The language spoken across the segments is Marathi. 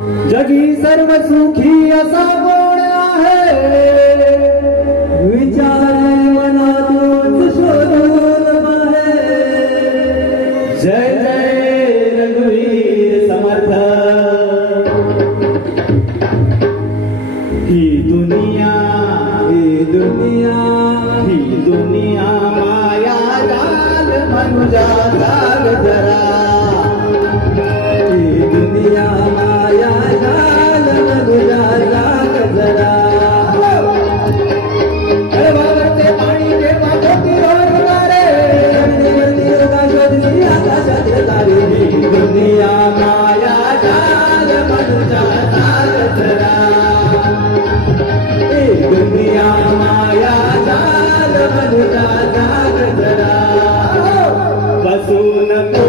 जगी सर्व सुखी असा कोण आहे, विचार मनातूच शोधून पाहे। जय जय रघुवीर समर्थ। ही दुनिया माया जाल मनुजा जाग जरा। ही दुनिया माया जाल मनुजा जाग जरा। अरे बाबाचे पाणी जेव्हा डोकीवर उतारे, शोधली आकाशात तारे। ही दुनिया माया जाल मनुजा जाग जरा। दुनिया माया जाल मनुजा जाग जरा। बसू नको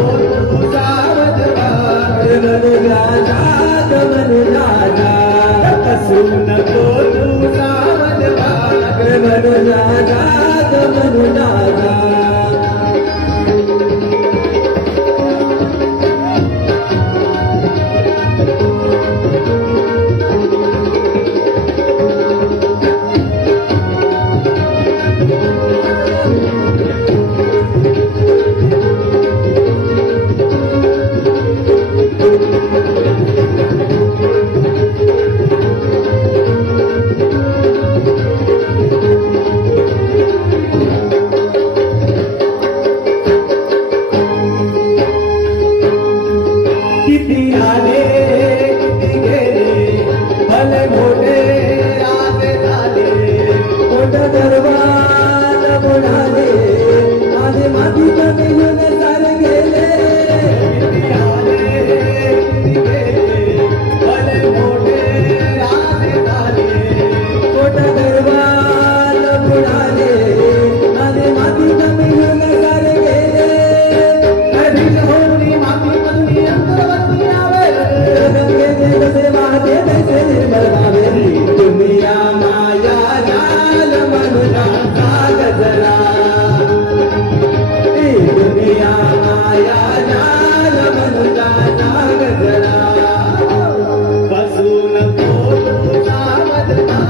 तू सावध व्हा, मनुजा जाग मनुजा जाग। बसू नको तू सावध व्हा, मनुजा जाग मनुजा जाग। किती आले किती गेले, भले मोठे राजे झाले। मोठा दरबार बुडाले, माझे मातीच्या मिळून सारे गेले। किती आले किती गेले, भले मोठे राजे झाले। मोठा दरबार बुडाले, माझे मातीच्या मिळून सारे गेले। कधीच होती माती बनली अंतरवती आवे, गंगे जैसे वाहते तैसे निर्मल भावे। दुनिया माया जाल मनुजा जाग जरा। दुनिया माया जाल मनुजा जाग जरा। बसू नको तू सावध व्हा,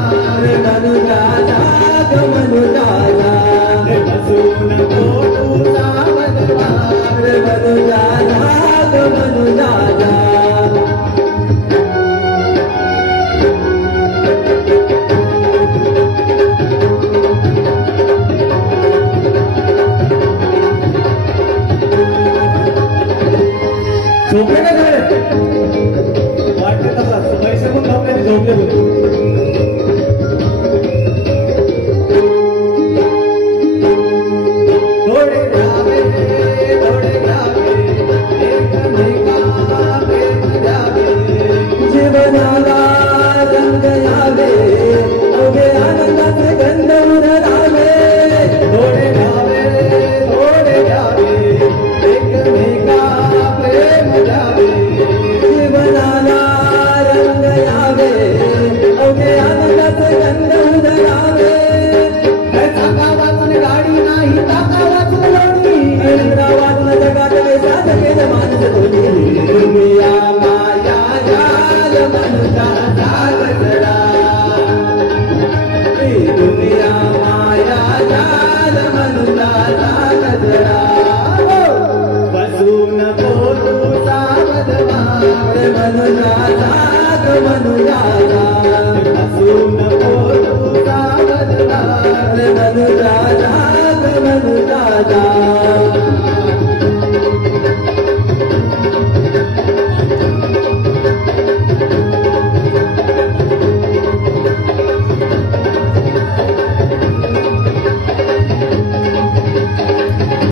मनुजा जाग मनुजा जाग। बसू नको तू सावध व्हा, मनुजा जाग मनुजा जाग। झोपले का झाले वाटते तसाच पैसे पण झोपले झोपले। थोडे घ्यावे थोडे घ्यावे, एकमेकांना भेट द्यावे। जीवनाला रंग यावे, अवघे आनंदाचे गंध उधळावे। थोडे घ्यावे थोडे घ्यावे, एकमेकांना प्रेम द्यावे। जीवनाला रंग यावे, अवघे आनंदाचे गंध उधळावे। चाका वाचून गाडी नाही, चाका वाचून लोणी। वाचून जगात साथ केलं माणूस दोन्ही। दुनिया माया जाल मनुजा जाग जरा। दुनिया माया जाल मनुजा जाग जरा। बसू नको तू सावध व्हा, मनुजा जाग मनुजा जाग। बसू नको तू सावध व्हा, मनुजा जाग मनुजा जाग।